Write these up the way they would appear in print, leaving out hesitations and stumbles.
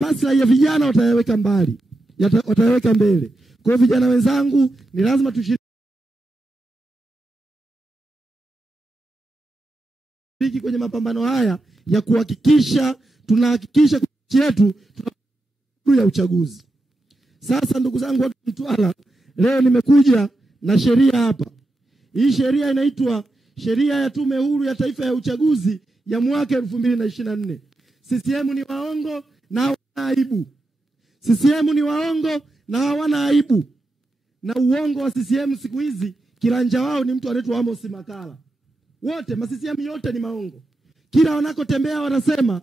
maslahi ya vijana watayaweka mbali, watayaweka mbele. Kwa hiyo vijana wenzangu, ni lazima tushiriki kwenye mapambano haya ya kuhakikisha tunahakikisha nchi yetu tuna ya uchaguzi. Sasa ndugu zangu watu Mtwara, leo nimekuja na sheria hapa. Hii sheria inaitwa Sheria ya Tume Huru ya Taifa ya Uchaguzi ya mwaka 2024. CCM ni waongo na hawana aibu. CCM ni waongo na hawana aibu. Na uongo wa CCM siku hizi kiranja wao ni mtu anaitwa Amos Makala. Wote CCM yote ni maongo. Kila wanakotembea wanasema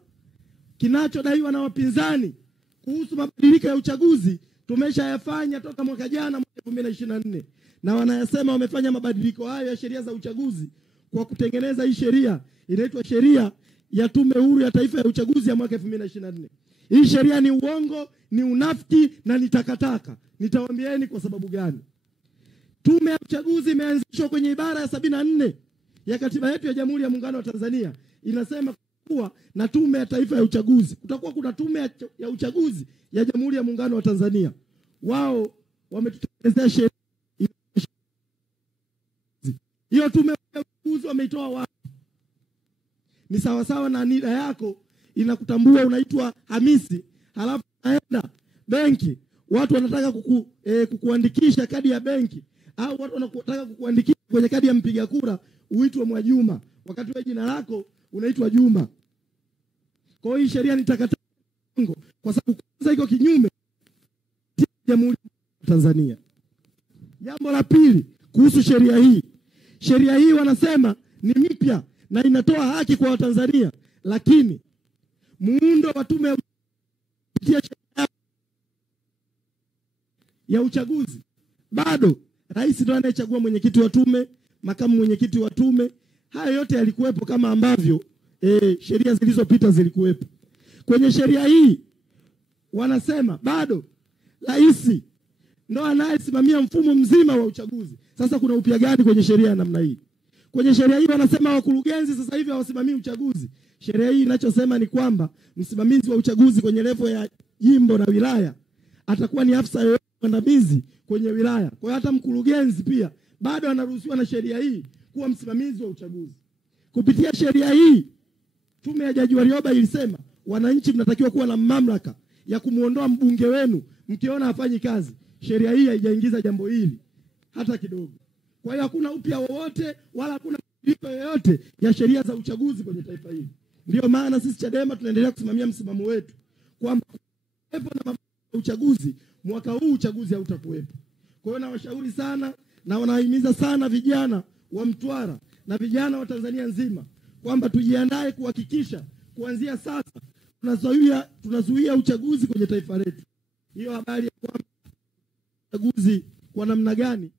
kinachodaiwa na wapinzani kuhusu mabadiliko ya uchaguzi tumeshayafanya toka mwaka jana 2024. Na wanayasema wamefanya mabadiliko hayo ya sheria za uchaguzi kwa kutengeneza hii sheria inaitwa Sheria ya Tume Huru ya Taifa ya Uchaguzi ya mwaka 2024. Hii sheria ni uongo, ni unafiki na ni takataka. Nitawaambieni kwa sababu gani. Tume ya uchaguzi imeanzishwa kwenye ibara ya 74 ya katiba yetu ya Jamhuri ya Muungano wa Tanzania. Inasema kuwa na tume ya taifa ya uchaguzi. Kutakuwa kuna tume ya uchaguzi ya Jamhuri ya Muungano wa Tanzania. Wao wametutengenezea sheria. Hiyo tume ya uchaguzi wameitoa wapi? Ni sawa sawa na NIDA yako inakutambua unaitwa Hamisi, halafu naenda benki, watu wanataka kukuandikisha kadi ya benki, au watu wanataka kukuandikisha kwenye kadi ya mpiga kura uitwe Mwajuma, wakati wewe jina lako unaitwa Juma. Kwa hiyo hii sheria ni takataka, kwa sababu kwanza iko kinyume cha Jamhuri ya Tanzania. Jambo la pili kuhusu sheria hii. Sheria hii wanasema ni mpya na inatoa haki kwa Watanzania, lakini muundo wa tume ya uchaguzi bado rais ndiye anayechagua mwenyekiti wa tume, makamu mwenyekiti wa tume. Haya yote yalikuwepo kama ambavyo sheria zilizopita zilikuwepo. Kwenye sheria hii wanasema bado rais ndo anayesimamia mfumo mzima wa uchaguzi. Sasa kuna upya gani kwenye sheria ya namna hii? Kwenye sheria hii wanasema wakurugenzi sasa hivi hawasimamii uchaguzi. Sheria hii inachosema ni kwamba msimamizi wa uchaguzi kwenye level ya jimbo na wilaya atakuwa ni afisa mwandamizi kwenye wilaya. Kwa hiyo hata mkurugenzi pia bado anaruhusiwa na sheria hii kuwa msimamizi wa uchaguzi. Kupitia sheria hii, tume ya Jaji Warioba ilisema wananchi mnatakiwa kuwa na mamlaka ya kumuondoa mbunge wenu mkiona hafanyi kazi. Sheria hii haijaingiza jambo hili hata kidogo. Kwa hiyo hakuna upya wowote wala hakuna mabadiliko yoyote ya sheria za uchaguzi kwenye taifa hili. Ndio maana sisi Chadema tunaendelea kusimamia msimamo wetu kwamba kuwepo na mabadiliko ya uchaguzi mwaka huu, uchaguzi hautakuwepo. Kwa hiyo nawashauri sana na wanahimiza sana vijana wa Mtwara na vijana wa Tanzania nzima kwamba tujiandae kuhakikisha kuanzia sasa tunazuia uchaguzi kwenye taifa letu. Hiyo habari ya kwamba uchaguzi kwa namna gani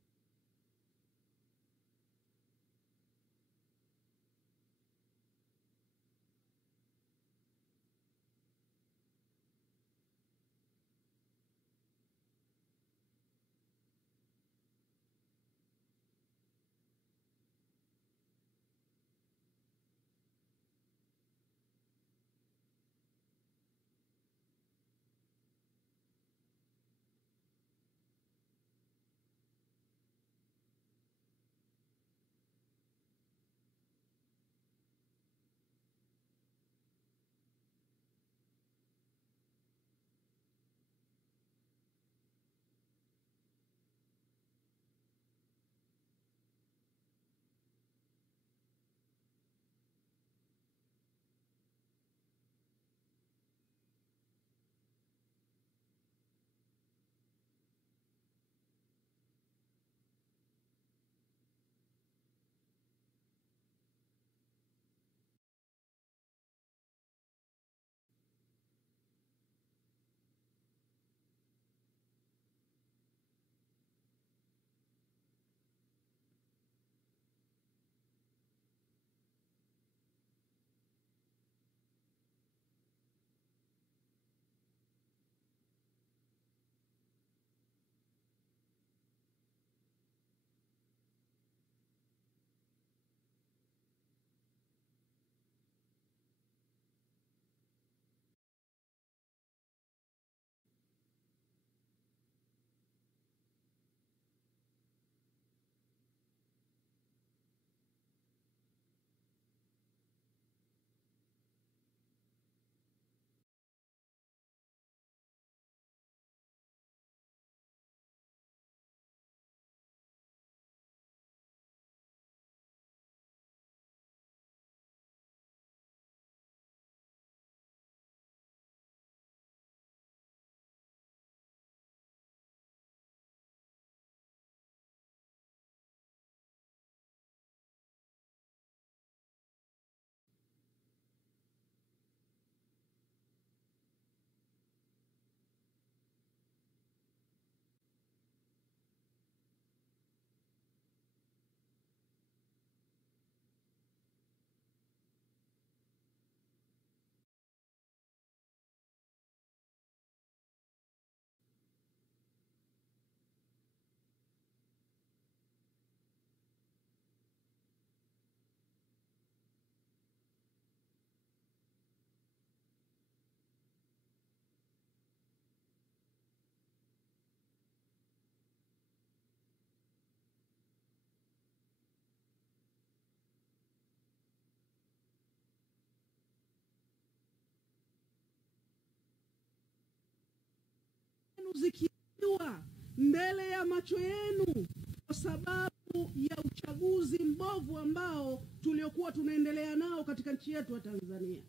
zikiwa mbele ya macho yenu kwa sababu ya uchaguzi mbovu ambao tuliokuwa tunaendelea nao katika nchi yetu ya Tanzania.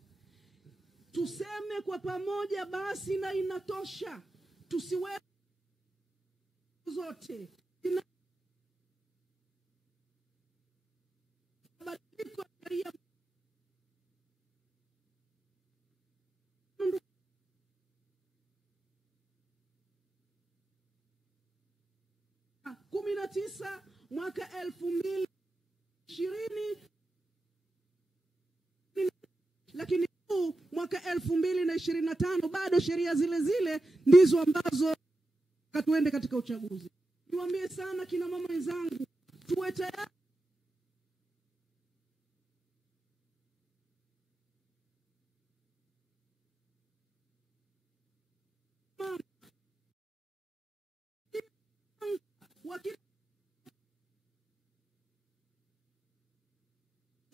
Tuseme kwa pamoja basi na inatosha. Tusiwe zote. Mabadiliko ya sheria 19 mwaka 2020, lakini mwaka 2025 bado sheria zile zile ndizo ambazo katuende katika uchaguzi. Niwaambie sana kina mama wenzangu, tuwe tayari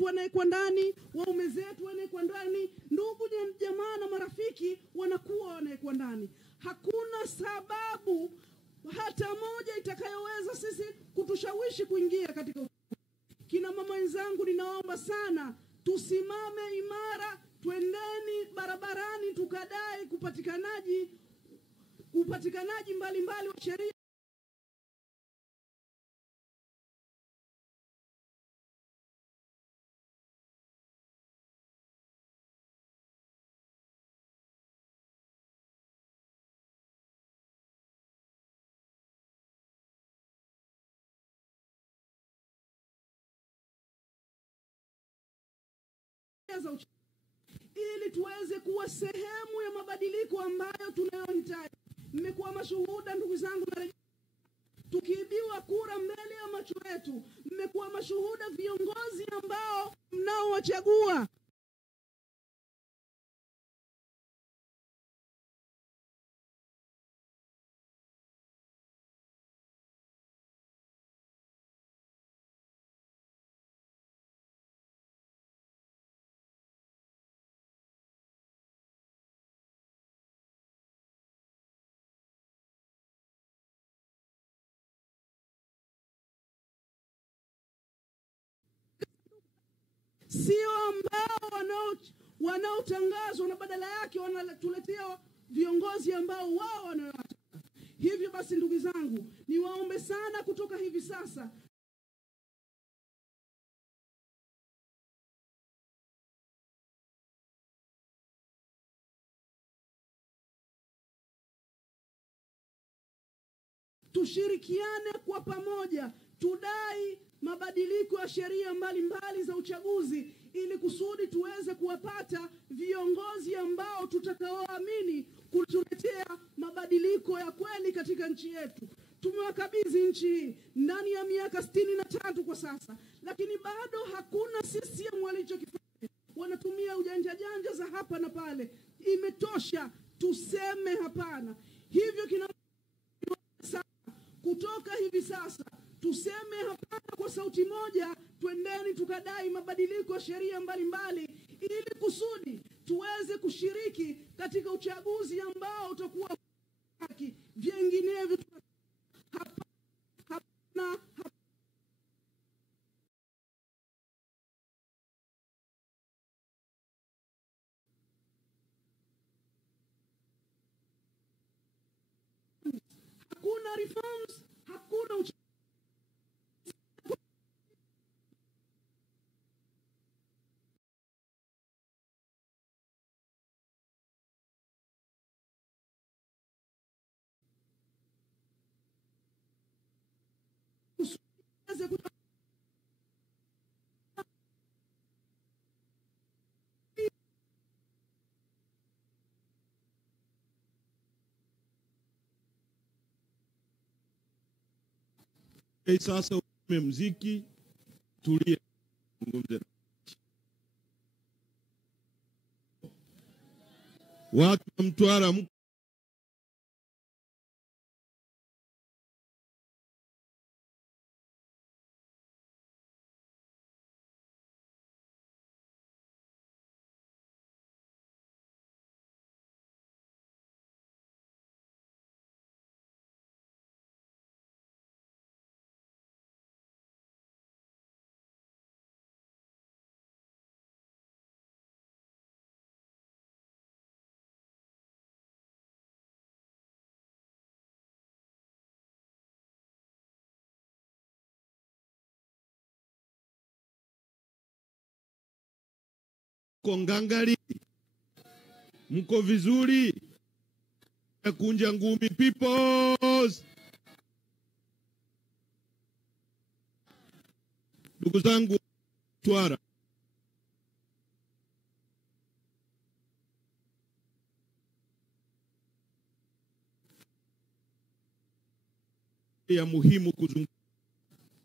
wanaekwa ndani, waume zetu wanaekwa ndani, ndugu jamaa na marafiki wanakuwa wanaekwa ndani. Hakuna sababu hata moja itakayoweza sisi kutushawishi kuingia katika. Kina mama wenzangu, ninaomba sana tusimame imara, twendeni barabarani tukadai upatikanaji mbalimbali wa sheria za ili tuweze kuwa sehemu ya mabadiliko ambayo tunayohitaji. Mmekuwa mashuhuda ndugu zangu, tukiibiwa kura mbele ya macho yetu. Mmekuwa mashuhuda viongozi ambao mnaowachagua sio ambao wanaotangazwa, na badala yake wanatuletea viongozi ambao wao wanataka. Hivyo basi ndugu zangu, niwaombe sana kutoka hivi sasa tushirikiane kwa pamoja, tudai mabadiliko ya sheria mbalimbali za uchaguzi ili kusudi tuweze kuwapata viongozi ambao tutakaoamini kutuletea mabadiliko ya kweli katika nchi yetu. Tumewakabidhi nchi hii ndani ya miaka 63 kwa sasa, lakini bado hakuna CCM walichokifanya. Wanatumia ujanja za hapa na pale. Imetosha, tuseme hapana. Hivyo kutoka hivi sasa tuseme hapana kwa sauti moja. Twendeni tukadai mabadiliko ya sheria mbalimbali ili kusudi tuweze kushiriki katika uchaguzi ambao utakuwa haki. Vinginevyo hapana. Hakuna reforms, hakuna sasa muziki tulie ngumze. Watu wa Mtwara Mko ngangari? Mko vizuri? Kunja ngumi peoples. Ndugu zangu Mtwara, ya muhimu kuzungumza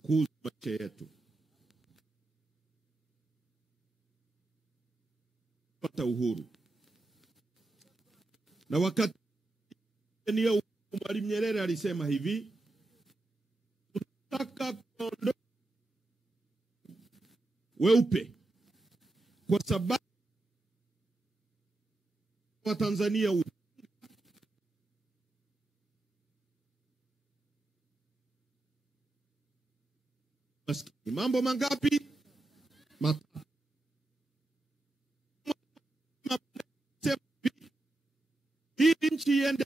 kuhusu maisha yetu. Pata uhuru. Na wakati ndio Mwalimu Nyerere alisema hivi, tunataka kuondoa weupe kwa sababu wa Tanzania maskini. Mambo mangapi? Matatu. Hii nchi iende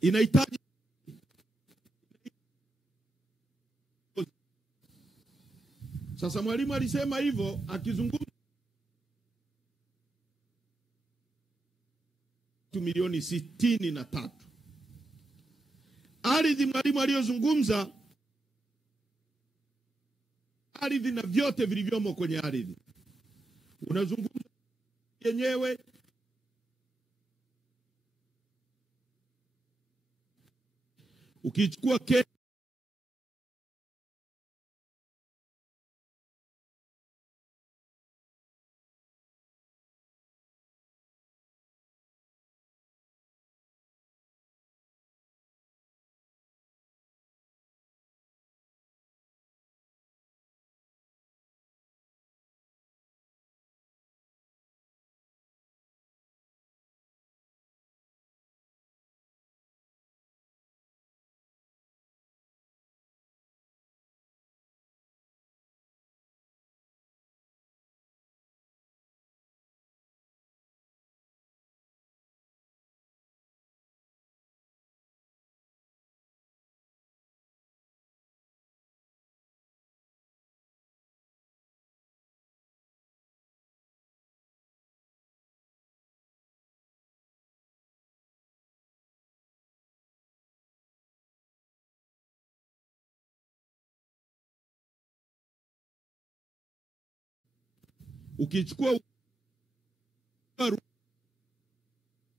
inahitaji sasa. Mwalimu alisema hivyo akizungumza milioni 63. Ardhi Mwalimu aliyozungumza ardhi na vyote vilivyomo kwenye ardhi. Unazungumza yenyewe ukichukua ukichukua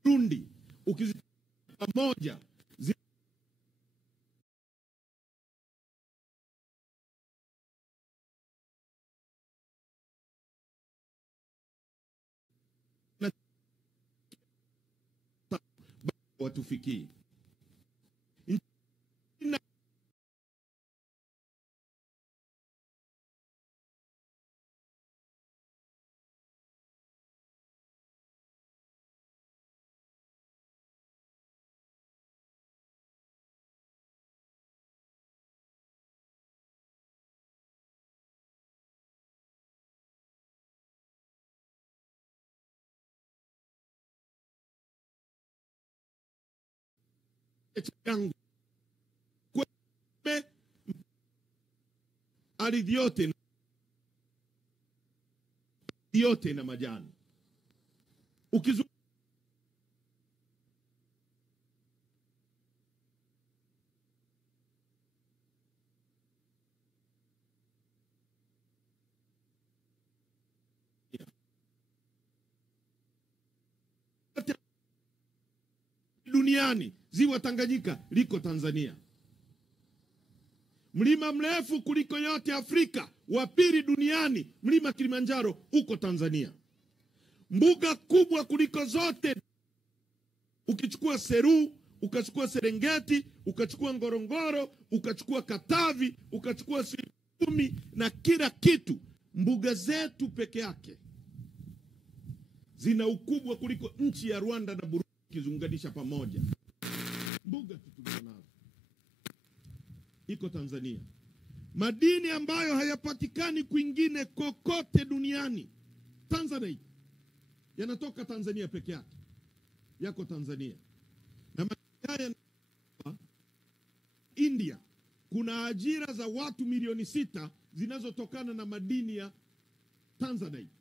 Burundi ukizitoa pamoja watufikii yangu kwe ardhi yote na majani. Ukizungumza duniani, ziwa Tanganyika liko Tanzania. Mlima mrefu kuliko yote Afrika, wa pili duniani, mlima Kilimanjaro, uko Tanzania. Mbuga kubwa kuliko zote, ukichukua Seru, ukachukua Serengeti, ukachukua Ngorongoro, ukachukua Katavi, ukachukua Sumi na kila kitu, mbuga zetu peke yake zina ukubwa kuliko nchi ya Rwanda na Burundi kizunganisha pamoja. Mbuga tulizo nazo iko Tanzania. Madini ambayo hayapatikani kwingine kokote duniani, Tanzania, yanatoka Tanzania peke yake, yako Tanzania. Na madini haya India, kuna ajira za watu milioni 6 zinazotokana na madini ya Tanzanite.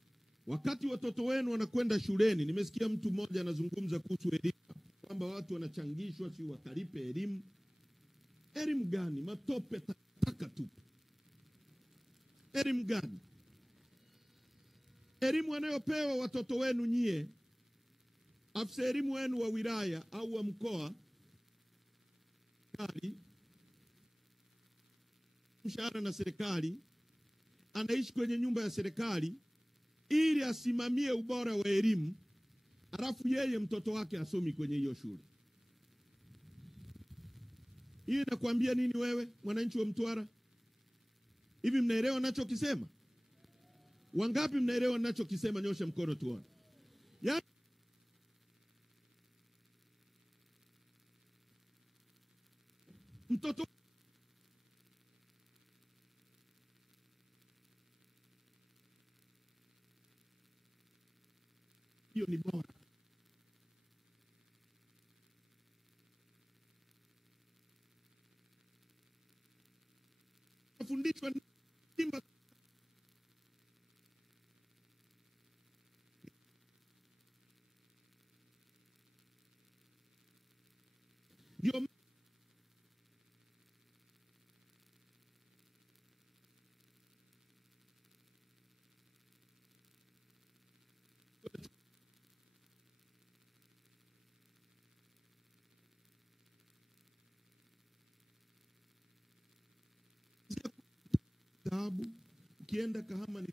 Wakati watoto wenu wanakwenda shuleni, nimesikia mtu mmoja anazungumza kuhusu elimu, kwamba watu wanachangishwa si wakalipe elimu. Elimu gani? Matope taka tupu. Elimu gani? Elimu wanayopewa watoto wenu nyie, afisa elimu wenu wa wilaya au wa mkoa, mshahara na serikali, anaishi kwenye nyumba ya serikali ili asimamie ubora wa elimu, alafu yeye mtoto wake asomi kwenye hiyo shule. Hii inakwambia nini wewe mwananchi wa Mtwara? Hivi mnaelewa ninachokisema? Wangapi mnaelewa ninachokisema? Nyosha mkono tuone. Yaani mtoto hiyo ni bora. Fundishwa timba ndio dhahabu. Ukienda Kahama ni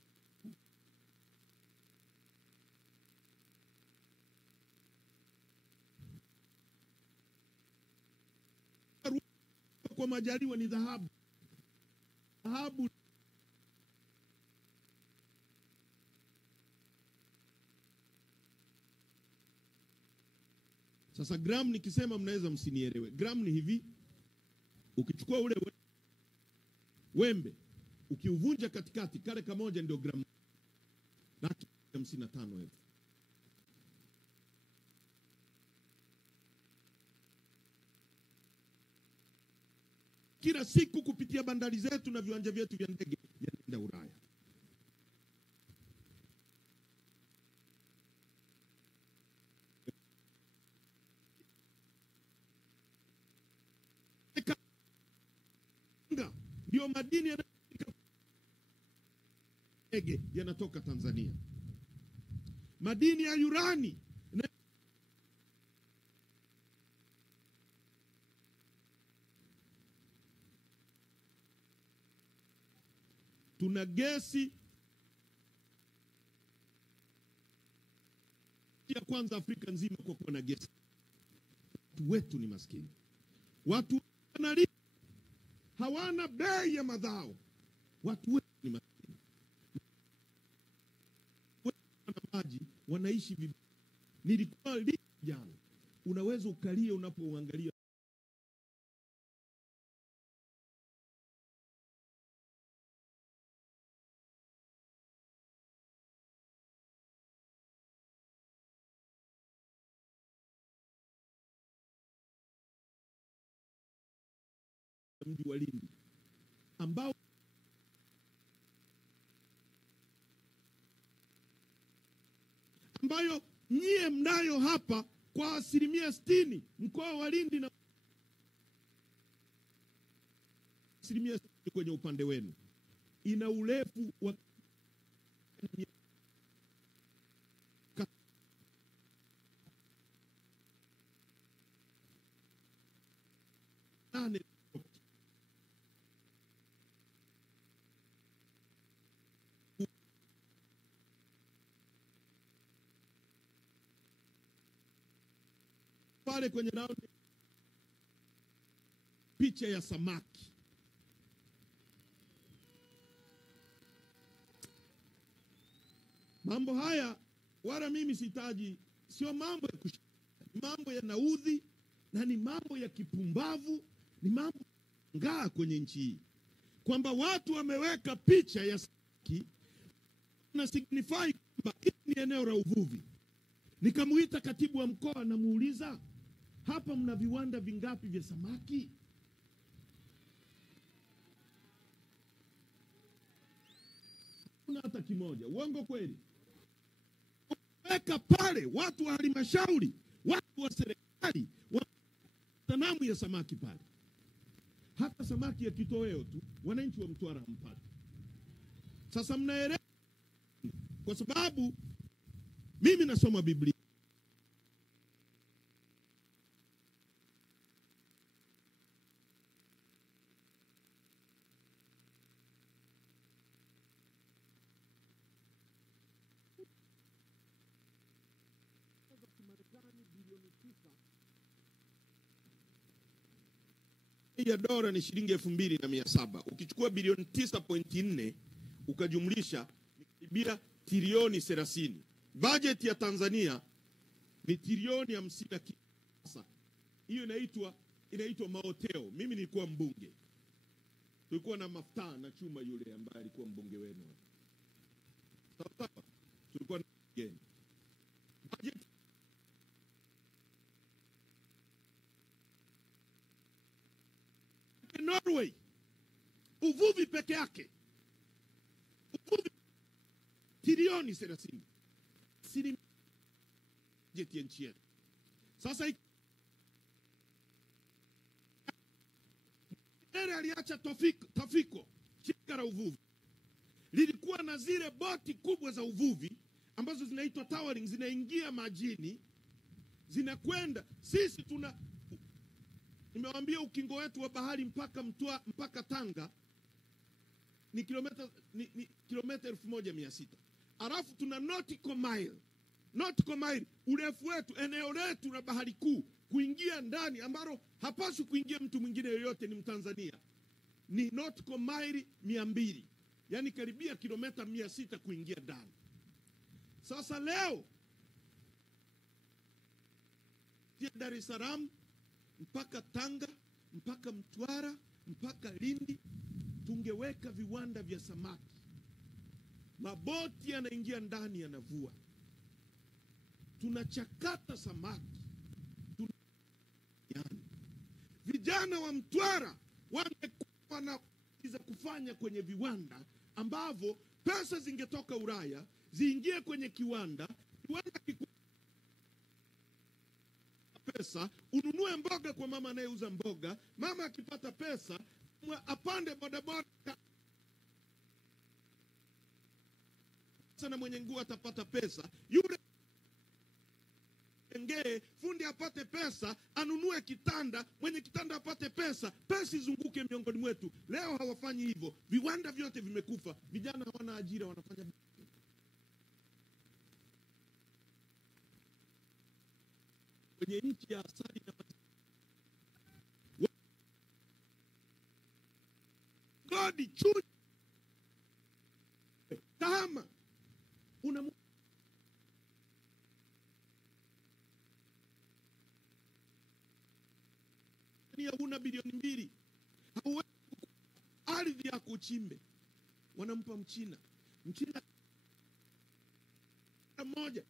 kwa Majaliwa ni dhahabu. Dhahabu sasa gramu nikisema mnaweza msinielewe. Gramu ni hivi: ukichukua ule wembe ukiuvunja katikati, kale kamoja ndio gramu 55,000. Kila siku kupitia bandari zetu na viwanja vyetu vya ndege yanaenda Ulaya. Ndio madini yanatoka Tanzania. Madini ya urani tuna gesi ya kwanza Afrika nzima kwa kuwa na gesi. Watu wetu ni maskini. Watu hawana bei ya madhao. Watu wetu ni maskini. Wana maji, wanaishi vibaya. Nilikuwa jana, unaweza ukalia unapoangalia mji wa Lindi ambao ambayo nyie mnayo hapa kwa 60%. Mkoa wa Lindi na 60% kwenye upande wenu ina urefu wa pale kwenye raundi picha ya samaki. Mambo haya wala mimi sitaji, sio mambo ya mambo yanaudhi na ni mambo ya kipumbavu, ni mambo ngaa kwenye nchi hii, kwamba watu wameweka picha ya samaki na signify kwamba hili ni eneo la uvuvi. Nikamuita katibu wa mkoa na muuliza, hapa mna viwanda vingapi vya samaki? Hakuna hata kimoja. Uongo kweli? Weka pale watu wa halmashauri, watu wa serikali, sanamu ya samaki pale. Hata samaki ya kitoweo tu wananchi wa Mtwara hampati. Sasa mnaelewa, kwa sababu mimi nasoma Biblia. Ya dola ni shilingi 2,700. Ukichukua bilioni 9.4 ukajumlisha ni karibia trilioni 30. Budget ya Tanzania ni trilioni 50. Sasa hiyo inaitwa maoteo. Mimi nilikuwa mbunge, tulikuwa na Mafuta na Chuma yule ambaye alikuwa mbunge wenu. Sasa tulikuwa na mgeni. Budget Norway, uvuvi peke yake, uvuvi trilioni 30. Siri jeti nchi yetu. Sasa aliacha Tafiko, shirika la uvuvi lilikuwa na zile boti kubwa za uvuvi ambazo zinaitwa towering, zinaingia majini, zinakwenda. Sisi nimewaambia ukingo wetu wa bahari mpaka Tanga ni kilomita 1,600. Alafu tuna nautical mile, urefu wetu, eneo letu la bahari kuu kuingia ndani ambalo hapaswi kuingia mtu mwingine yoyote, ni Mtanzania, ni nautical mile 200, yani karibia kilomita 600 kuingia ndani. Sasa leo Dar es Salaam mpaka Tanga mpaka Mtwara mpaka Lindi tungeweka viwanda vya samaki, maboti yanaingia ndani yanavua, tunachakata samaki, vijana wa Mtwara wangekuwa na za kufanya kwenye viwanda ambavyo pesa zingetoka Ulaya ziingie kwenye kiwanda pesa, ununue mboga kwa mama anayeuza mboga. Mama akipata pesa apande bodaboda sana, mwenye nguo atapata pesa, yule ngee fundi apate pesa, anunue kitanda, mwenye kitanda apate pesa, pesa izunguke miongoni mwetu. Leo hawafanyi hivyo, viwanda vyote vimekufa, vijana hawana ajira, wanafanya kwenye nchi ya asali na godi chuji kama una una bilioni 2, hauwezi ardhi ya kuchimbe, wanampa Mchina moja.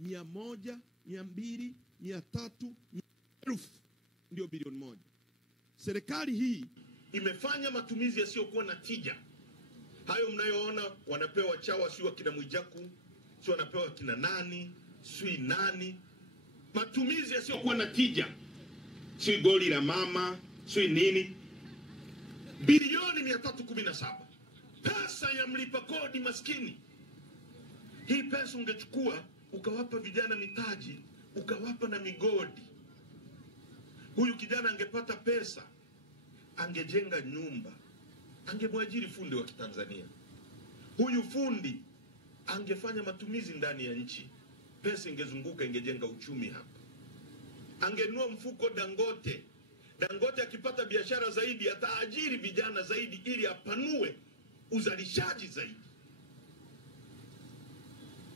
Mia moja, 200, 300, 1000 ndio bilioni 1. Serikali hii imefanya matumizi yasiyokuwa na tija. Hayo mnayoona wanapewa chawa, sio kina Mwijaku, sio wanapewa kina nani, sio nani. Matumizi yasiyokuwa na tija. Sio goli la mama, sio nini. Bilioni 317. Pesa ya mlipa kodi maskini. Hii pesa ungechukua ukawapa vijana mitaji, ukawapa na migodi. Huyu kijana angepata pesa, angejenga nyumba, angemwajiri fundi wa Kitanzania. Huyu fundi angefanya matumizi ndani ya nchi, pesa ingezunguka, ingejenga uchumi hapa. Angenua mfuko Dangote, Dangote akipata biashara zaidi ataajiri vijana zaidi ili apanue uzalishaji zaidi.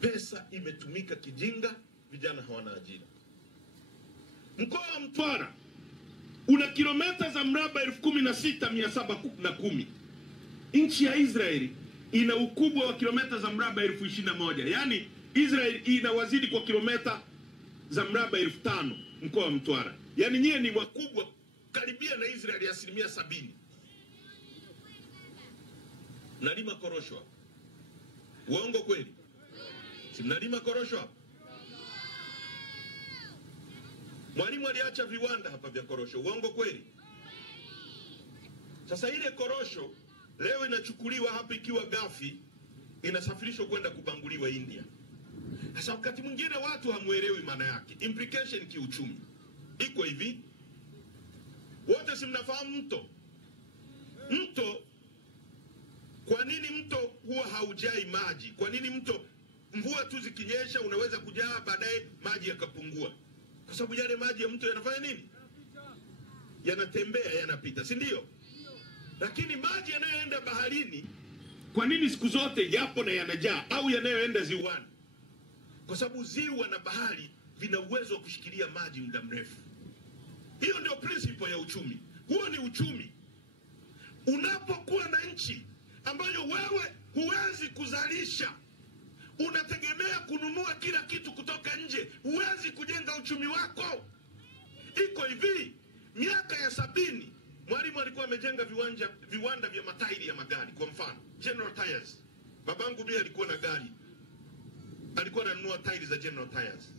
Pesa imetumika kijinga, vijana hawana ajira. Mkoa wa Mtwara una kilomita za mraba 16,710. Nchi ya Israeli ina ukubwa wa kilomita za mraba 21,000. Yaani Israeli inawazidi kwa kilomita za mraba 5,000 mkoa wa Mtwara. Yaani nyie ni wakubwa karibia na Israeli 70%. Mnalima korosho. Uongo kweli? Si mnalima korosho? Mwalimu aliacha viwanda hapa vya korosho. Uongo kweli? Sasa ile korosho leo inachukuliwa hapa ikiwa gafi, inasafirishwa kwenda kubanguliwa India. Sasa wakati mwingine watu hamuelewi maana yake. Implication kiuchumi. Iko hivi. Wote si mnafahamu mto? Mto, kwa nini mto huwa haujai maji? Kwa nini mto mvua tu zikinyesha unaweza kujaa baadaye maji yakapungua? Kwa sababu yale maji ya mto yanafanya nini? Yanatembea, yanapita, si ndio? Lakini maji yanayoenda baharini, kwa nini siku zote yapo na yanajaa au yanayoenda ziwani? Kwa sababu ziwa na bahari vina uwezo wa kushikilia maji muda mrefu. Hiyo ndio principle ya uchumi. Huo ni uchumi. Unapokuwa na nchi ambayo wewe huwezi kuzalisha, unategemea kununua kila kitu kutoka nje, huwezi kujenga uchumi wako. Iko hivi, miaka ya 70 Mwalimu alikuwa amejenga viwanda vya matairi ya magari. Kwa mfano, General Tires. Babangu pia alikuwa na gari. Alikuwa ananunua tairi za General Tires.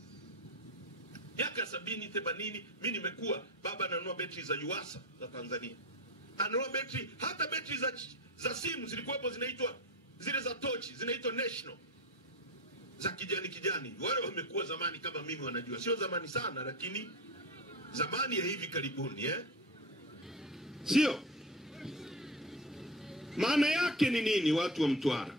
Miaka ya 70, 80, mimi nimekuwa, baba ananunua betri za Yuasa za Tanzania. Ananunua betri, hata betri za simu zilikuwepo, zinaitwa zile za tochi, zinaitwa National. Za kijani. Wale wamekuwa zamani kama mimi wanajua. Sio zamani sana, lakini zamani ya hivi karibuni, Sio? Maana yake ni nini, watu wa Mtwara?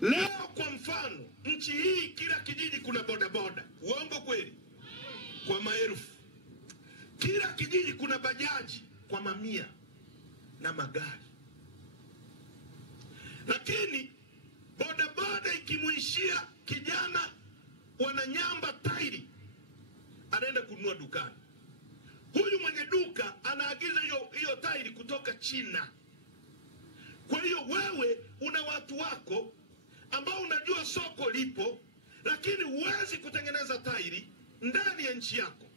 Leo kwa mfano, nchi hii kila kijiji kuna bodaboda. Uongo kweli? Kwa maelfu. Kila kijiji kuna bajaji kwa mamia na magari. Lakini bodaboda ikimuishia kijana wananyamba tairi, anaenda kununua dukani. Huyu mwenye duka anaagiza hiyo tairi kutoka China. Kwa hiyo wewe una watu wako ambao unajua soko lipo, lakini huwezi kutengeneza tairi ndani ya nchi yako.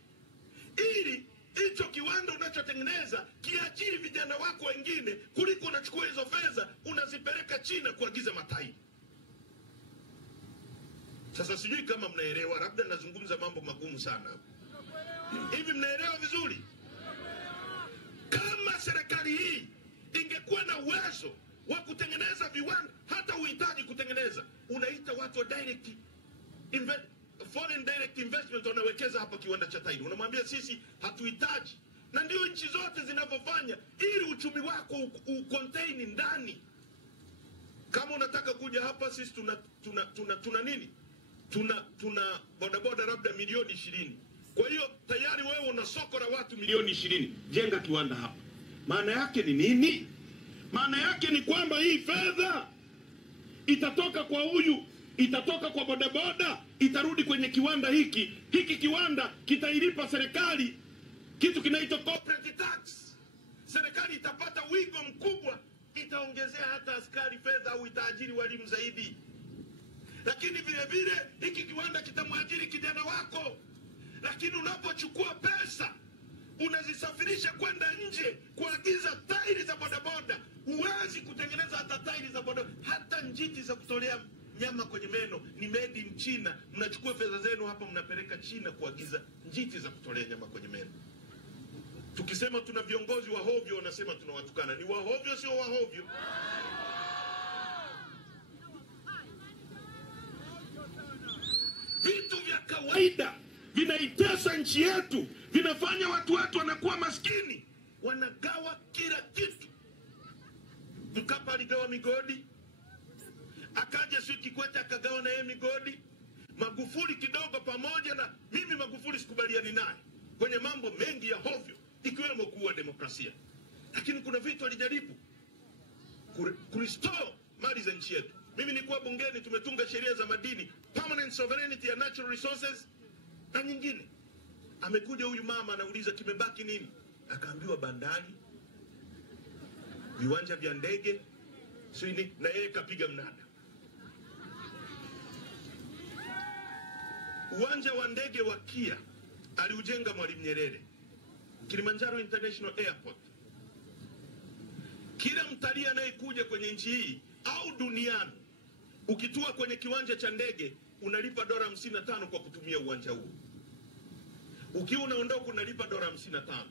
Ili hicho kiwanda unachotengeneza kiajiri vijana wako wengine, kuliko unachukua hizo fedha unazipeleka China kuagiza matairi. Sasa sijui kama mnaelewa, labda nazungumza mambo magumu sana. Hivi mnaelewa vizuri? Kama serikali hii ingekuwa na uwezo wa kutengeneza viwanda, hata uhitaji kutengeneza, unaita watu wa foreign direct investment, wanawekeza hapa kiwanda cha tairi. Unamwambia sisi hatuhitaji. Na ndio nchi zote zinavyofanya ili uchumi wako ucontain ndani. Kama unataka kuja hapa, sisi tuna nini? Tuna bodaboda labda milioni 20. Kwa hiyo tayari wewe una soko la watu milioni 20. Jenga kiwanda hapa. Maana yake ni nini? Maana yake ni kwamba hii fedha itatoka kwa huyu, itatoka kwa bodaboda, itarudi kwenye kiwanda hiki. Hiki kiwanda kitailipa serikali kitu kinaitwa corporate tax. Serikali itapata wigo mkubwa, itaongezea hata askari fedha au itaajiri walimu zaidi. Lakini vile vile hiki kiwanda kitamwajiri kijana wako. Lakini unapochukua pesa unazisafirisha kwenda nje kuagiza tairi za bodaboda, huwezi kutengeneza hata tairi za bodaboda. Hata njiti za kutolea nyama kwenye meno ni made in China. Mnachukua fedha zenu hapa mnapeleka China kuagiza njiti za kutolea nyama kwenye meno. Tukisema tuna viongozi wa hovyo, wanasema tunawatukana. Ni wahovyo, sio wahovyo? Vitu vya kawaida vinaitesa nchi yetu, vinafanya watu wanakuwa maskini, wanagawa kila kitu. Mkapa aligawa migodi, akaja sio Kikwete akagawa na yeye migodi. Magufuli kidogo, pamoja na mimi Magufuli sikubaliani naye kwenye mambo mengi ya hovyo, ikiwemo kuwa demokrasia. Lakini kuna vitu alijaribu kurestore mali za nchi yetu. Mimi nilikuwa bungeni, tumetunga sheria za madini, permanent sovereignty ya natural resources na nyingine. Amekuja huyu mama anauliza kimebaki nini? Akaambiwa bandari, viwanja vya ndege, sini, na yeye kapiga mnada. Uwanja wa ndege wa Kia aliujenga Mwalimu Nyerere, Kilimanjaro International Airport. Kila mtalii anayekuja kwenye nchi hii au duniani, ukitua kwenye kiwanja cha ndege unalipa dola 55 kwa kutumia uwanja huo. Ukiwa unaondoka unalipa dola 55.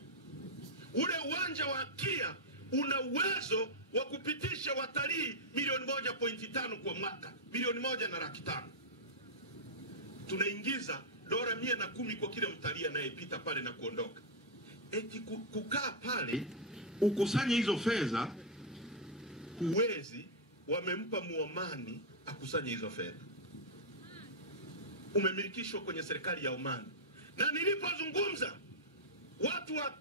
Ule uwanja wa Kia una uwezo wa kupitisha watalii milioni 1.5 kwa mwaka, milioni 1.5. Tunaingiza dola 110 kwa kila mtalii anayepita pale na kuondoka. Eti kukaa pale ukusanye hizo fedha, huwezi. Wamempa Muomani akusanye hizo fedha. Umemilikishwa kwenye serikali ya Omani. Na nilipozungumza watu wa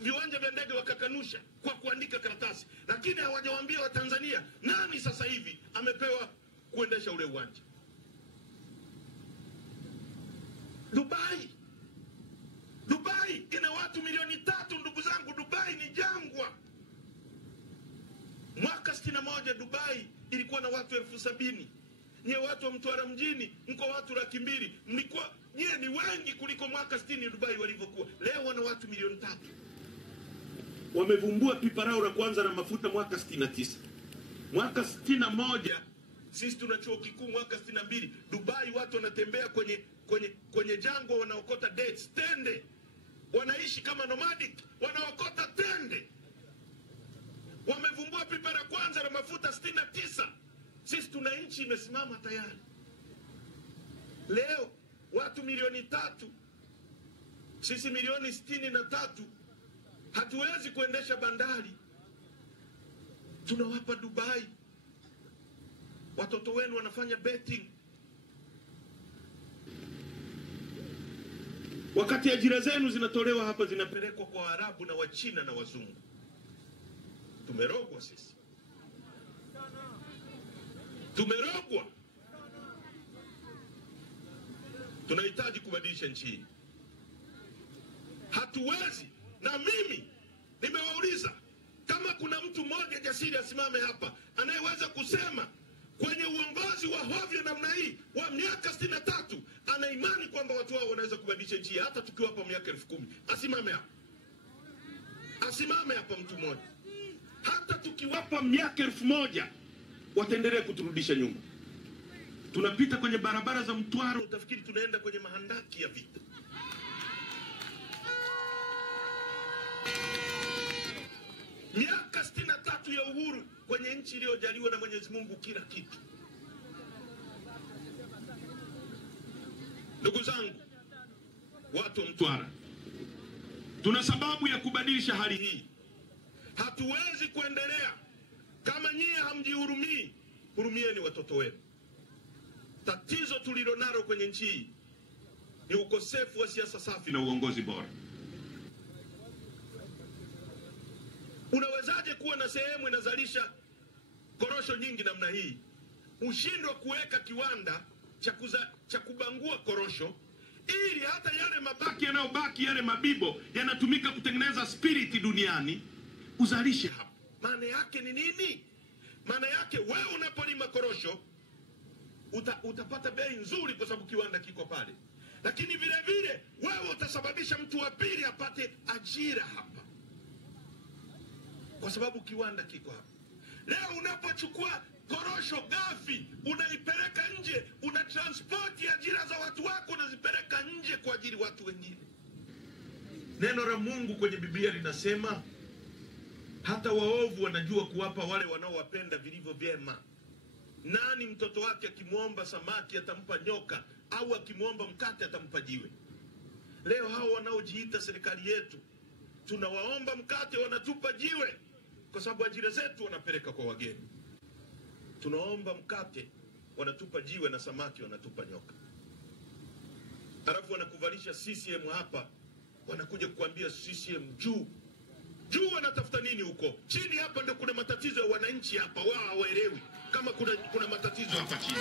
viwanja vya ndege wakakanusha kwa kuandika karatasi, lakini hawajawaambia Watanzania nani sasa hivi amepewa kuendesha ule uwanja. Dubai ina watu milioni 3, ndugu zangu. Dubai ni jangwa. Mwaka 61 Dubai ilikuwa na watu 70,000. Nye watu wa Mtwara mjini mko watu 200,000. Mlikuwa nye ni wengi kuliko mwaka 60 Dubai walivyokuwa. Leo wana watu milioni 3. Wamevumbua pipa lao la kwanza la mafuta mwaka 69. Mwaka 61 sisi tuna chuo kikuu. Mwaka 62 Dubai watu wanatembea kwenye jangwa, wanaokota dates, tende. Wanaishi kama nomadic, wanaokota tende. Wamevumbua pipa la kwanza la mafuta 69. Sisi tuna nchi imesimama tayari. Leo watu milioni 3, sisi milioni 63. Hatuwezi kuendesha bandari, tunawapa Dubai. Watoto wenu wanafanya betting, wakati ajira zenu zinatolewa hapa zinapelekwa kwa Waarabu na Wachina na Wazungu. Tumerogwa sisi, tumerogwa. Tunahitaji kubadilisha nchi hii. Hatuwezi. Na mimi nimewauliza kama kuna mtu mmoja jasiri asimame hapa anayeweza kusema kwenye uongozi wa hovyo namna hii wa miaka 63 ana imani kwamba watu wao wanaweza kubadilisha nchi hata tukiwapa miaka 10,000. Asimame hapa. Asimame hapa mtu mmoja. Hata tukiwapa miaka 1000 wataendelea kuturudisha nyuma. Tunapita kwenye barabara za Mtwara utafikiri tunaenda kwenye mahandaki ya vita. Miaka 63 ya uhuru kwenye nchi iliyojaliwa na Mwenyezi Mungu kila kitu. Ndugu zangu, watu wa Mtwara, tuna sababu ya kubadilisha hali hii. Hatuwezi kuendelea kama nyie hamjihurumii. Hurumieni watoto wenu. Tatizo tulilonalo kwenye nchi hii ni ukosefu wa siasa safi na uongozi bora. Unawezaje kuwa na sehemu inazalisha korosho nyingi namna hii, ushindwe kuweka kiwanda cha kubangua korosho ili hata yale mabaki yanayobaki, yale mabibo yanatumika kutengeneza spiriti duniani, uzalishe hapa? Maana yake ni nini? Maana yake wewe unapolima korosho utapata bei nzuri kwa sababu kiwanda kiko pale, lakini vile vile wewe utasababisha mtu wa pili apate ajira hapa kwa sababu kiwanda kiko hapa. Leo unapochukua korosho ghafi unaipeleka nje, una transport ajira za watu wako unazipeleka nje kwa ajili watu wengine. Neno la Mungu kwenye Biblia linasema hata waovu wanajua kuwapa wale wanaowapenda vilivyo vyema. Nani mtoto wake akimwomba samaki atampa nyoka, au akimwomba mkate atampa jiwe? Leo hao wanaojiita serikali yetu tunawaomba mkate wanatupa jiwe kwa sababu ajira zetu wanapeleka kwa wageni. Tunaomba mkate wanatupa jiwe na samaki wanatupa nyoka. Alafu wanakuvalisha CCM hapa wanakuja kukuambia CCM juu. Juu wanatafuta nini huko? Chini hapa ndio kuna matatizo ya wananchi hapa, wao hawaelewi kama kuna matatizo hapa chini.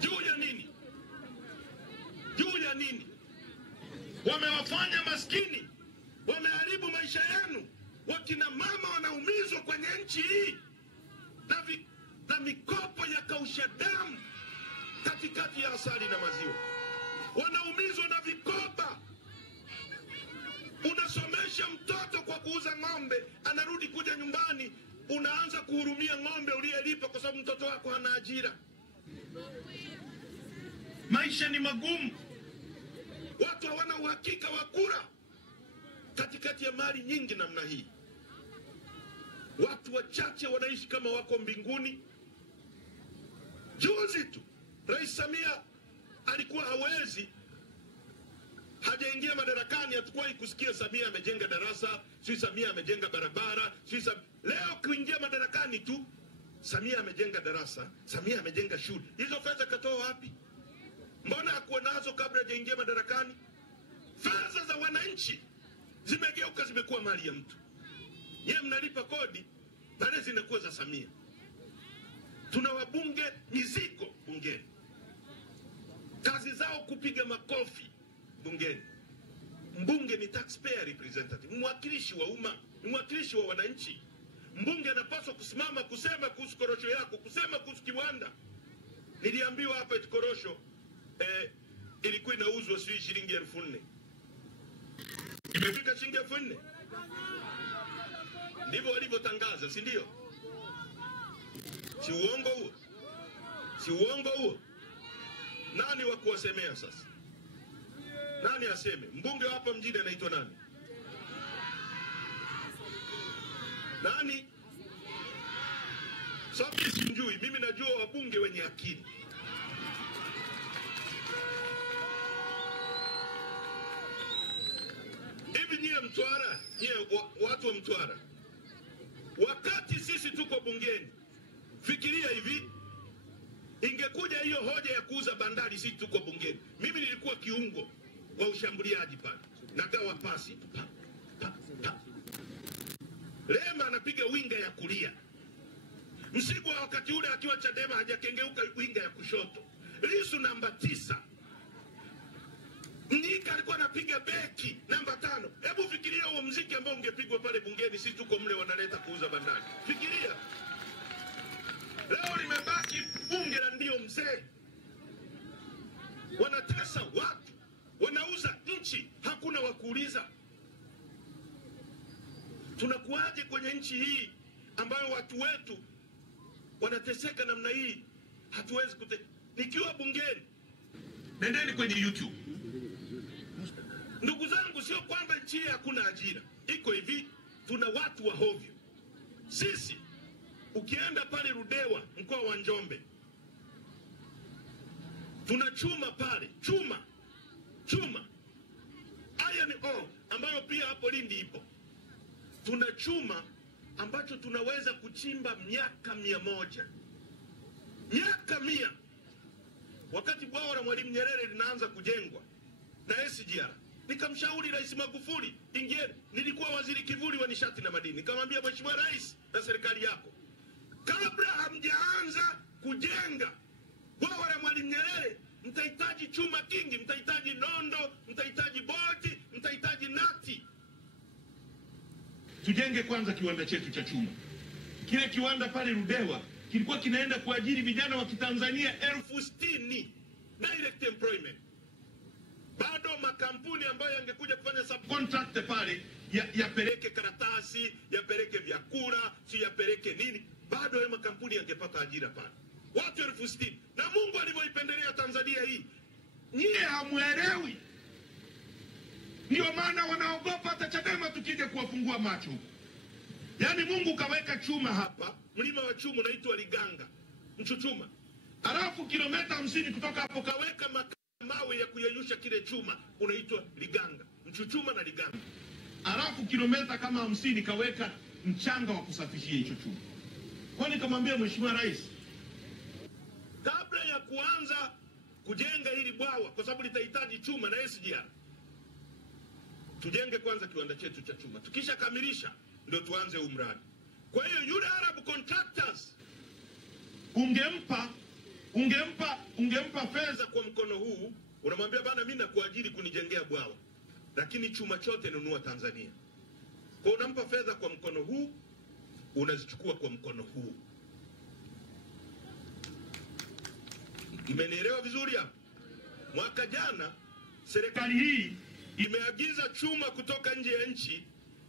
Juu ya nini? Juu ya nini? Wamewafanya maskini, wameharibu maisha yenu. Wakina mama wanaumizwa kwenye nchi hii na mikopo ya kausha damu katikati ya asali na maziwa. Wanaumizwa na vikoba. Unasomesha mtoto kwa kuuza ng'ombe, anarudi kuja nyumbani, unaanza kuhurumia ng'ombe uliyelipa kwa sababu mtoto wako hana ajira. Maisha ni magumu. Watu hawana uhakika wa kura katikati ya mali nyingi namna hii. Watu wachache wanaishi kama wako mbinguni. Juzi tu Rais Samia alikuwa hawezi, hajaingia madarakani, hatukuwahi kusikia Samia amejenga darasa, si Samia amejenga barabara, leo kuingia madarakani tu Samia amejenga darasa, Samia amejenga shule. Hizo fedha katoa wapi? Mbona hakuwa nazo kabla hajaingia madarakani? Fedha za wananchi zimegeuka, zimekuwa mali ya mtu. Yeye mnalipa kodi, baadaye zinakuwa za Samia. Tuna wabunge mizigo bungeni, kazi zao kupiga makofi bungeni. Mbunge ni taxpayer representative, mwakilishi wa umma, mwakilishi wa wananchi. Mbunge anapaswa kusimama kusema kuhusu korosho yako, kusema kuhusu kiwanda. Niliambiwa hapa eti korosho ilikuwa inauzwa shilingi 4,000. Imefika shilingi 4,000. Ndivyo walivyotangaza, si ndio? Si uongo huo? Si uongo huo? Nani wa kuwasemea sasa? Nani aseme? Mbunge hapa mjini anaitwa nani? Nani? Sababu simjui, mimi najua wabunge wenye akili. Hivi nyie Mtwara, nyie watu wa Mtwara, wakati sisi tuko bungeni, fikiria hivi, ingekuja hiyo hoja ya kuuza bandari, sisi tuko bungeni. Mimi nilikuwa kiungo wa ushambuliaji pale, nagawa pasi pa. Lema anapiga winga ya kulia. Msigwa wakati ule akiwa Chadema hajakengeuka winga ya kushoto. Lissu namba 9. Mnyika alikuwa anapiga beki namba 5. Hebu fikiria huo mziki ambao ungepigwa pale bungeni, sisi tuko mle wanaleta kuuza bandari. Fikiria. Leo limebaki bunge la ndio mzee. Wanatesa watu, wanauza nchi, hakuna wakuuliza. Tunakuaje kwenye nchi hii ambayo watu wetu wanateseka namna hii? Hatuwezi nikiwa bungeni. Nendeni kwenye YouTube. Ndugu zangu, sio kwamba nchi hii hakuna ajira. Iko hivi, tuna watu wa hovyo. Sisi ukienda pale Rudewa, mkoa wa Njombe, tuna chuma pale, chuma iron ore ambayo pia hapo Lindi ipo. Tuna chuma ambacho tunaweza kuchimba miaka 100. Miaka 100. Wakati bwawa la Mwalimu Nyerere linaanza kujengwa na SGR, nikamshauri Rais Magufuli, ingieni. Nilikuwa waziri kivuli wa nishati na madini. Nikamwambia, Mheshimiwa Rais na serikali yako, kabla hamjaanza kujenga bwawa la Mwalimu Nyerere, mtahitaji chuma kingi, mtahitaji nondo, mtahitaji boti, mtahitaji nati. Tujenge kwanza kiwanda chetu cha chuma. Kile kiwanda pale Rudewa kilikuwa kinaenda kuajiri vijana wa Kitanzania 60,000 direct employment. Bado makampuni ambayo yangekuja kufanya subcontract pale yapeleke karatasi, yapeleke vyakula, si yapeleke nini, bado hayo makampuni yangepata ajira pale. Watu 60,000. Na Mungu alivyoipendelea Tanzania hii, nyie hamuelewi. Ndio maana wanaogopa hata Chadema tukija kuwafungua macho. Yaani Mungu kaweka chuma hapa, mlima wa chuma unaitwa Liganga, Mchuchuma. Alafu kilomita 50 kutoka hapo kaweka mawe ya kuyeyusha kile chuma, unaitwa Liganga, Mchuchuma na Liganga. Alafu kilomita kama 50 kaweka mchanga wa kusafishia hicho chuma. Kwa nikamwambia Mheshimiwa Rais, kabla ya kuanza kujenga hili bwawa, kwa sababu litahitaji chuma na SGR. Tujenge kwanza kiwanda chetu cha chuma, tukishakamilisha ndio tuanze huu mradi. Kwa hiyo yule Arab contractors ungempa fedha kwa mkono huu, unamwambia bana, mimi nakuajiri kunijengea bwawa, lakini chuma chote nunua Tanzania. Kwa unampa fedha kwa mkono huu, unazichukua kwa mkono huu. Imenielewa vizuri hapo? Mwaka jana serikali hii imeagiza chuma kutoka nje ya nchi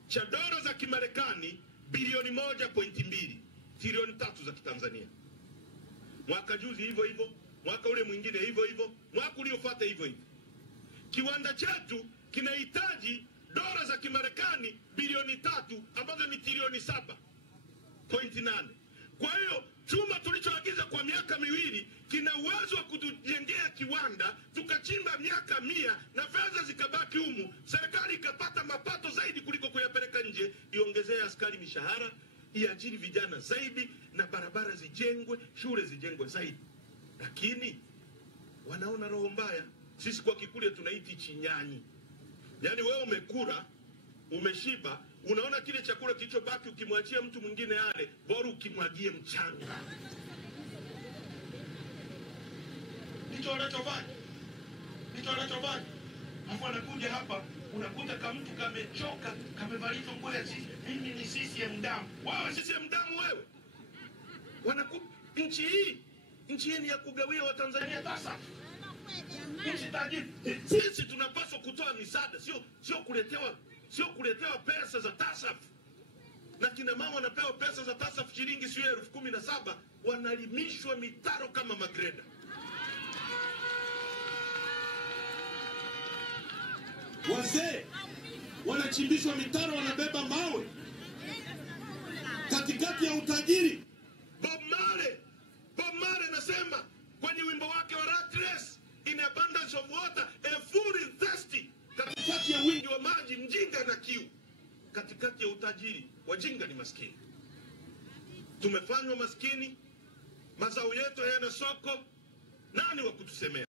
cha dola za Kimarekani bilioni 1.2, trilioni 3 za Kitanzania. Mwaka juzi hivyo hivyo, mwaka ule mwingine hivyo hivyo, mwaka uliofuata hivyo hivyo. Kiwanda chetu kinahitaji dola za Kimarekani bilioni 3 ambazo ni trilioni 7.8. Kwa hiyo chuma tulichoagiza kwa miaka miwili kina uwezo wa kutujengea kiwanda, tukachimba miaka 100 na fedha zikabaki humu, serikali ikapata mapato zaidi kuliko kuyapeleka nje, iongezee askari mishahara, iajiri vijana zaidi, na barabara zijengwe, shule zijengwe zaidi. Lakini wanaona roho mbaya. Sisi kwa Kikuria tunaiti chinyanyi. Yaani wewe umekula, umeshiba, unaona kile chakula kilichobaki ukimwachia mtu mwingine ale, bora ukimwagie mchanga. Ndicho wanachofanya. Hapo anakuja hapa, unakuta kama mtu kamechoka, kamevalishwa nguo ya sisi. Mimi ni CCM damu. Wewe CCM damu wewe. Nchi hii ni ya kugawia Watanzania sasa. Nchi tajiri. Sisi tunapaswa kutoa misaada, sio kuletewa pesa za TASAF. Na kina mama wanapewa pesa za TASAF shilingi 17,000, wanalimishwa mitaro kama magreda. Wazee wanachimbishwa mitaro, wanabeba mawe katikati ya utajiri. Bob Marley anasema kwenye wimbo wake wa Rat Race, in abundance of water a fool is thirsty. Katikati ya wingi wa maji mjinga na kiu. Katikati ya utajiri wajinga ni maskini. Tumefanywa maskini, mazao yetu hayana soko. Nani wa kutusemea?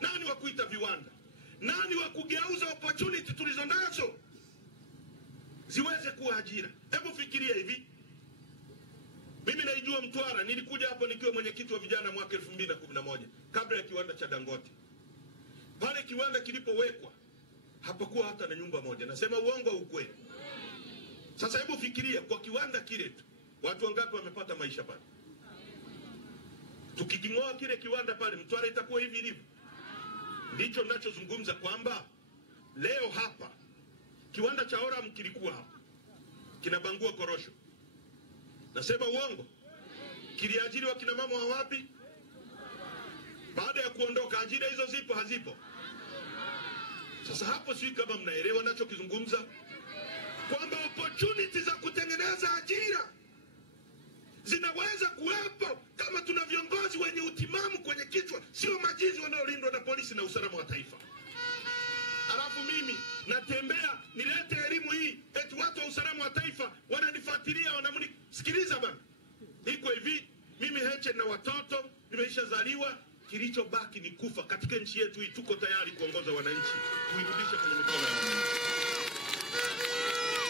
Nani wa kuita viwanda? Nani wa kugeuza opportunity tulizonazo ziweze kuwa ajira? Hebu fikiria hivi. Mimi naijua Mtwara, nilikuja hapo nikiwa mwenyekiti wa vijana mwaka 2011 kabla ya kiwanda cha Dangote. Pale kiwanda kilipowekwa hapakuwa hata na nyumba moja. Nasema uongo au ukweli? Sasa hebu fikiria, kwa kiwanda kile tu watu wangapi wamepata maisha pale? Tukiking'oa kile kiwanda pale, Mtwara itakuwa hivi ilivyo. Ndicho ninachozungumza kwamba leo hapa kiwanda cha Oram kilikuwa hapa kinabangua korosho. Nasema uongo? Kiliajiri wakina mama wa wapi? Baada ya kuondoka, ajira hizo zipo hazipo? Sasa hapo sijui kama mnaelewa ninachokizungumza, kwamba opportunity za kutengeneza ajira zinaweza kuwepo kama tuna viongozi wenye utimamu kwenye kichwa, sio majizi wanaolindwa na polisi na usalama wa taifa. Alafu mimi natembea nilete elimu hii, eti watu wa usalama wa taifa wananifuatilia, wanamuni. Sikiliza bana, iko hivi, mimi Heche na watoto nimeshazaliwa, kilichobaki ni kufa. Katika nchi yetu hii tuko tayari kuongoza wananchi, kuirudisha kwenye mikono ya wananchi.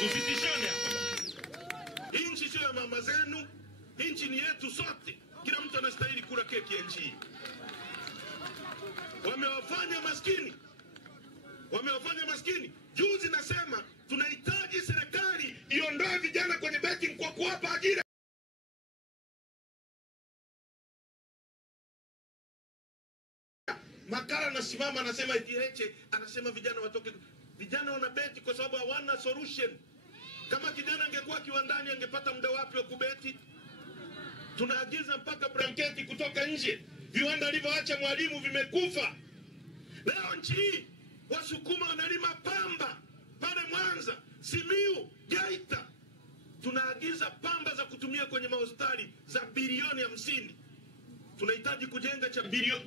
Usitishane hapa. Hii nchi sio ya mama zenu, hii nchi ni yetu sote. Kila mtu anastahili kula keki ya nchi hii. Wamewafanya maskini. Juzi nasema tunahitaji serikali iondoe vijana kwenye betting kwa kuwapa ajira. Makala anasimama anasema Heche anasema vijana watoke. Vijana wanabeti kwa sababu hawana solution. Kama kijana angekuwa kiwandani angepata muda wapi wa kubeti? Tunaagiza mpaka blanketi kutoka nje. Viwanda alivyoacha Mwalimu vimekufa. Leo nchi hii Wasukuma wanalima pamba pale Mwanza, Simiyu, Geita. Tunaagiza pamba za kutumia kwenye mahospitali za bilioni 50. Tunahitaji kujenga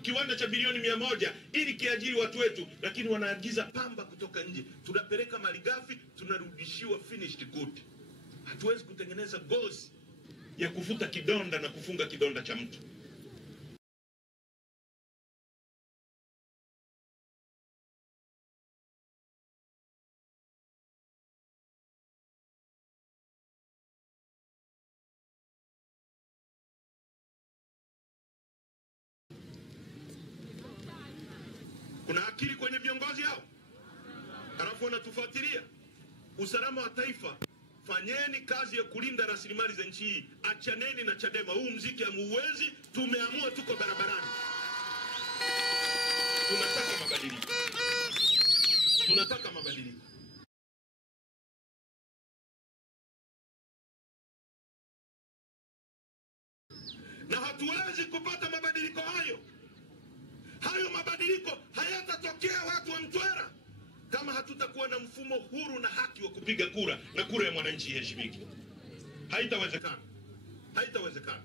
kiwanda cha bilioni 100 ili kiajiri watu wetu, lakini wanaagiza pamba kutoka nje. Tunapeleka malighafi, tunarudishiwa finished good. Hatuwezi kutengeneza gozi ya kufuta kidonda na kufunga kidonda cha mtu. Kuna akili kwenye viongozi hao, halafu wanatufuatilia. Usalama wa taifa, fanyeni kazi ya kulinda rasilimali za nchi hii. Achaneni na Chadema, huu mziki hamuwezi. Tumeamua, tuko barabarani, tunataka mabadiliko, tunataka mabadiliko. Na hatuwezi kupata mabadiliko hayo mabadiliko hayatatokea watu wa Mtwara kama hatutakuwa na mfumo huru na haki wa kupiga kura na kura ya mwananchi iheshimike. Haitawezekana. Haitawezekana.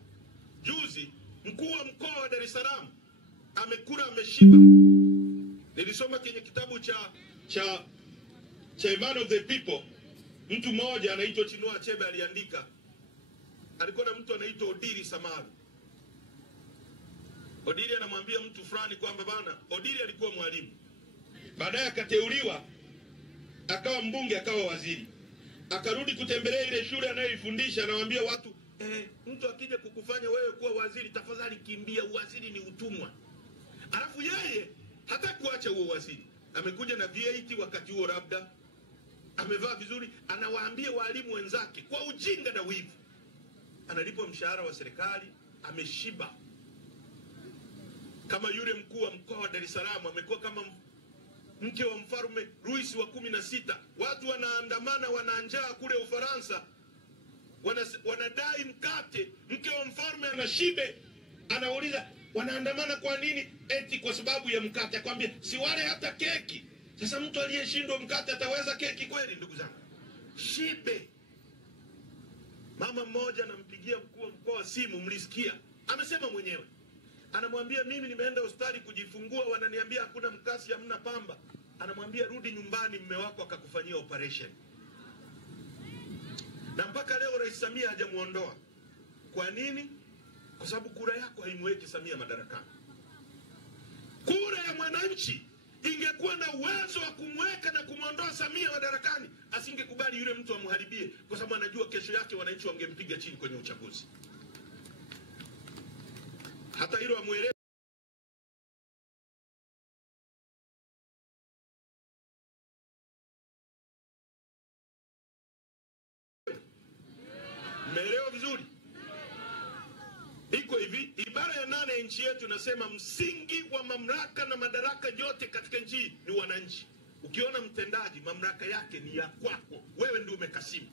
Juzi mkuu wa mkoa wa Dar es Salaam amekula ameshiba. Nilisoma kwenye kitabu cha Man of the People, mtu mmoja anaitwa Chinua Achebe aliandika. Alikuwa na mtu anaitwa Odiri Samaru. Odiri anamwambia mtu fulani kwamba bana, Odiri alikuwa mwalimu. Baadaye akateuliwa, akawa mbunge, akawa waziri. Akarudi kutembelea ile shule anayoifundisha, anawaambia watu, mtu akija kukufanya wewe kuwa waziri, tafadhali kimbia, uwaziri ni utumwa. Alafu yeye hata kuacha huo waziri. Amekuja na V8 wakati huo labda. Amevaa vizuri, anawaambia walimu wenzake kwa ujinga na wivu. Analipwa mshahara wa serikali, ameshiba. Kama yule mkuu wa mkoa wa Dar es Salaam amekuwa kama mke wa mfalme Louis wa 16. Watu wanaandamana, wananjaa kule Ufaransa. Wanadai mkate, mke wa mfalme anashibe. Anauliza, wanaandamana kwa nini? Eti kwa sababu ya mkate. Akwambia, si wale hata keki. Sasa mtu aliyeshindwa mkate ataweza keki kweli, ndugu zangu? Shibe. Mama mmoja anampigia mkuu wa mkoa simu, mlisikia? Amesema mwenyewe. Anamwambia, mimi nimeenda hospitali kujifungua, wananiambia hakuna mkasi, hamna pamba. Anamwambia, rudi nyumbani, mume wako akakufanyia operation. Na mpaka leo Rais Samia hajamuondoa. Kwa nini? Kwa sababu kura yako haimweki Samia madarakani. Kura ya mwananchi ingekuwa na uwezo wa kumweka na kumuondoa Samia madarakani, asingekubali yule mtu amharibie, kwa sababu anajua kesho yake wananchi wangempiga chini kwenye uchaguzi. Hata hilo amuelewe. Mmeelewa vizuri? Iko hivi, ibara ya 8 ya nchi yetu inasema msingi wa mamlaka na madaraka yote katika nchi ni wananchi. Ukiona mtendaji mamlaka yake ni ya kwako, wewe ndio umekasimu.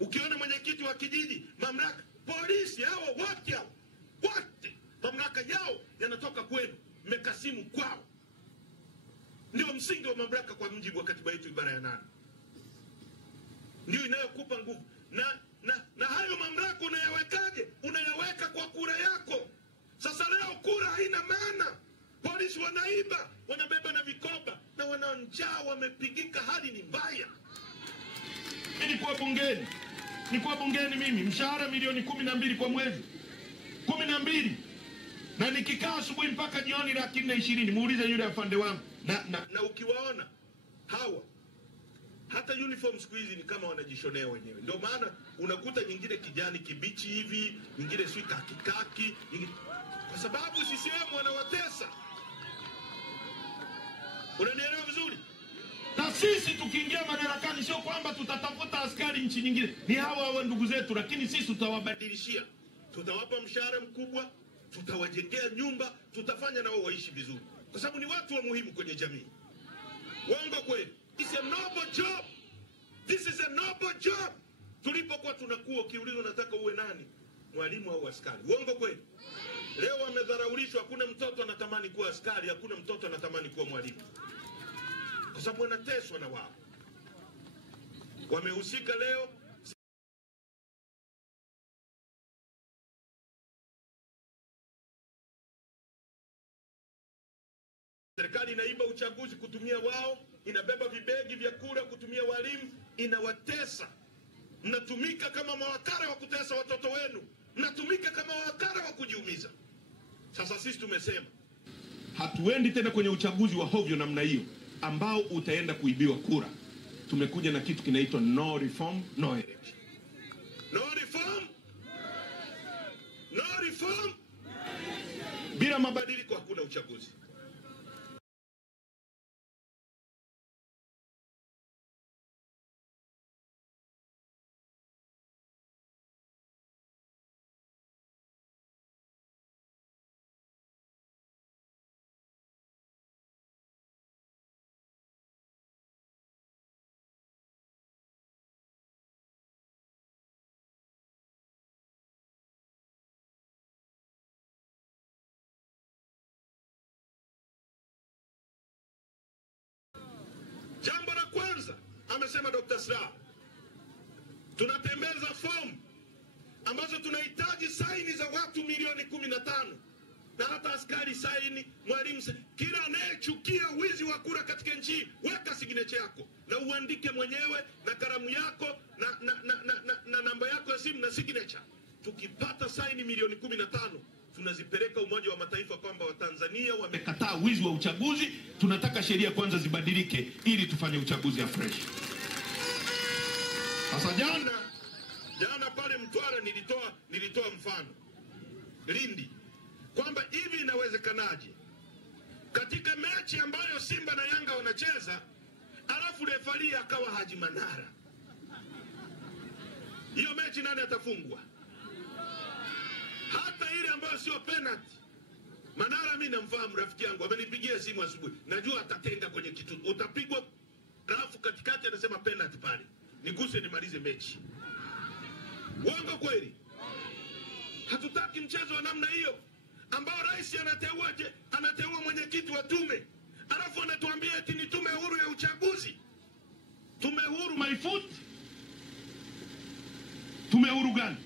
Ukiona mwenyekiti wa kijiji, mamlaka, polisi, hao wote mamlaka yao yanatoka kwenu, mmekasimu kwao. Ndio msingi wa mamlaka kwa mujibu wa katiba yetu ibara ya 8. Ndio inayokupa nguvu. Na hayo mamlaka unayawekaje? Unayaweka kwa kura yako. Sasa leo kura haina maana. Polisi wanaiba, wanabeba na vikoba, na wananjaa wamepigika, hali ni mbaya. Nilikuwa bungeni mimi, mshahara milioni 12 kwa mwezi. 12. Na nikikaa asubuhi mpaka jioni 420. Muulize yule afande wangu. Na ukiwaona hawa, hata uniform siku hizi ni kama wanajishonea wenyewe. Ndio maana unakuta nyingine kijani kibichi hivi, nyingine sui kaki, kwa sababu CCM wanawatesa. Unanielewa vizuri? Na Sasa sisi tukiingia madarakani, sio kwamba tutatafuta askari nchi nyingine, ni hawa ndugu zetu, lakini sisi tutawabadilishia, tutawapa mshahara mkubwa, tutawajengea nyumba, tutafanya nao waishi vizuri, kwa sababu ni watu wa muhimu kwenye jamii. Uongo kweli? It's a noble job. This is a noble job. Tulipokuwa tunakuwa, ukiulizwa unataka uwe nani, mwalimu au askari? Uongo kweli? Leo wamedharaulishwa, hakuna mtoto anatamani kuwa askari, hakuna mtoto anatamani kuwa mwalimu, kwa sababu wanateswa na wao. Wamehusika leo. Serikali inaiba uchaguzi kutumia wao, inabeba vibegi vya kura kutumia walimu, inawatesa. Mnatumika kama mawakala wa kutesa watoto wenu, mnatumika kama mawakala wa kujiumiza. Sasa sisi tumesema hatuendi tena kwenye uchaguzi wa hovyo namna hiyo ambao utaenda kuibiwa kura. Tumekuja na kitu kinaitwa no reform no election. No reform no reform, bila mabadiliko hakuna uchaguzi. Jambo la kwanza amesema Dr. Slaa, tunatembeza fomu ambazo tunahitaji saini za watu milioni 15, na hata askari saini, mwalimu saini. Kila anayechukia wizi wa kura katika nchi, weka signature yako na uandike mwenyewe na kalamu yako na namba yako ya simu na signature. Tukipata saini milioni 15, tunazipeleka Umoja wa Mataifa kwamba Watanzania wamekataa wizi wa uchaguzi. Tunataka sheria kwanza zibadilike ili tufanye uchaguzi ya fresh. Sasa jana pale Mtwara nilitoa mfano Lindi kwamba hivi inawezekanaje katika mechi ambayo Simba na Yanga wanacheza, alafu refari akawa Haji Manara. Hiyo mechi nani atafungwa? Hata ile ambayo sio penalty. Manara mimi namfahamu, rafiki yangu, amenipigia simu asubuhi. Najua atatenga kwenye kitu. Utapigwa rafu katikati, anasema penalty pale. Niguse nimalize mechi. Uongo kweli? Hatutaki mchezo wa namna hiyo ambao rais anateua mwenyekiti wa tume, alafu anatuambia eti ni tume huru ya uchaguzi. Tume huru my foot? Tume huru gani?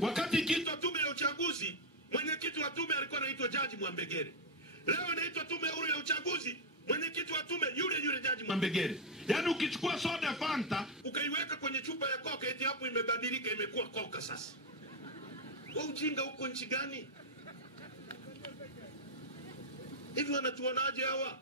Wakati ikiitwa tume ya uchaguzi, mwenyekiti wa tume alikuwa anaitwa Jaji Mwambegere. Leo inaitwa tume huru ya uchaguzi, mwenyekiti wa tume yule Jaji Mwambegere. Yaani ukichukua soda Fanta ukaiweka kwenye chupa ya Coca, eti hapo imebadilika imekuwa Coca sasa. Wa ujinga huko nchi gani? Hivi wanatuonaje hawa?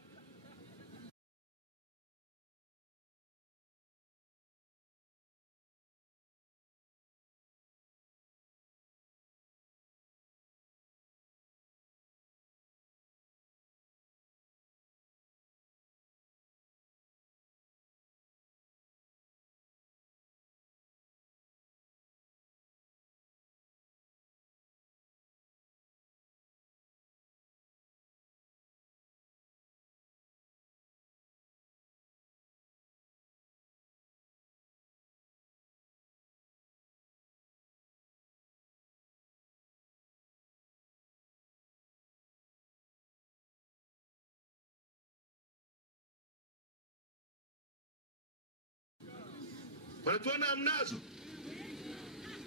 Wanatuona amnazo.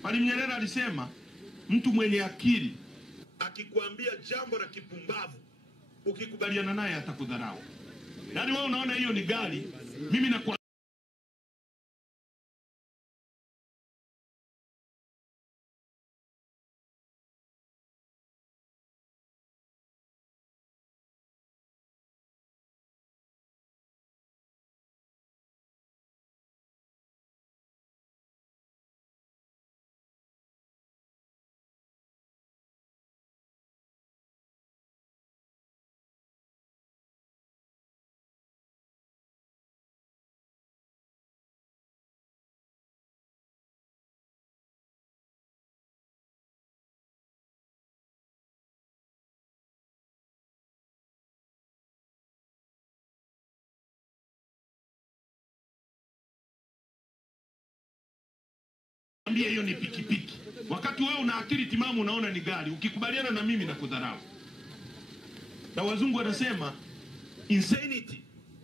Mwalimu Nyerere alisema mtu mwenye akili akikwambia jambo la kipumbavu, ukikubaliana naye atakudharau. Yaani wewe unaona hiyo ni gari, mimi na Ambia hiyo ni pikipiki. Wakati wewe una akili timamu unaona ni gari. Ukikubaliana na mimi na kudharau. Na wazungu wanasema insanity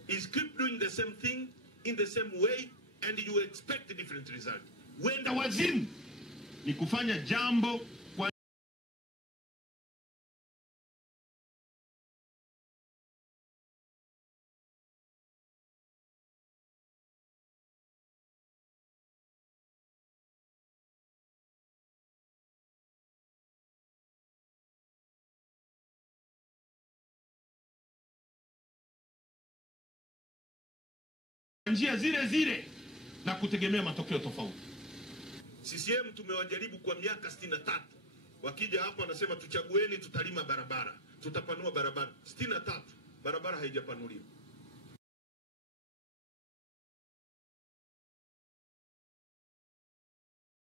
is keep doing the same thing in the same way and you expect a different result. Wenda wazimu ni kufanya jambo kwa njia zile zile na kutegemea matokeo tofauti. CCM tumewajaribu kwa miaka 63. Wakija hapo wanasema tuchagueni, tutalima barabara, tutapanua barabara. 63 barabara haijapanuliwa.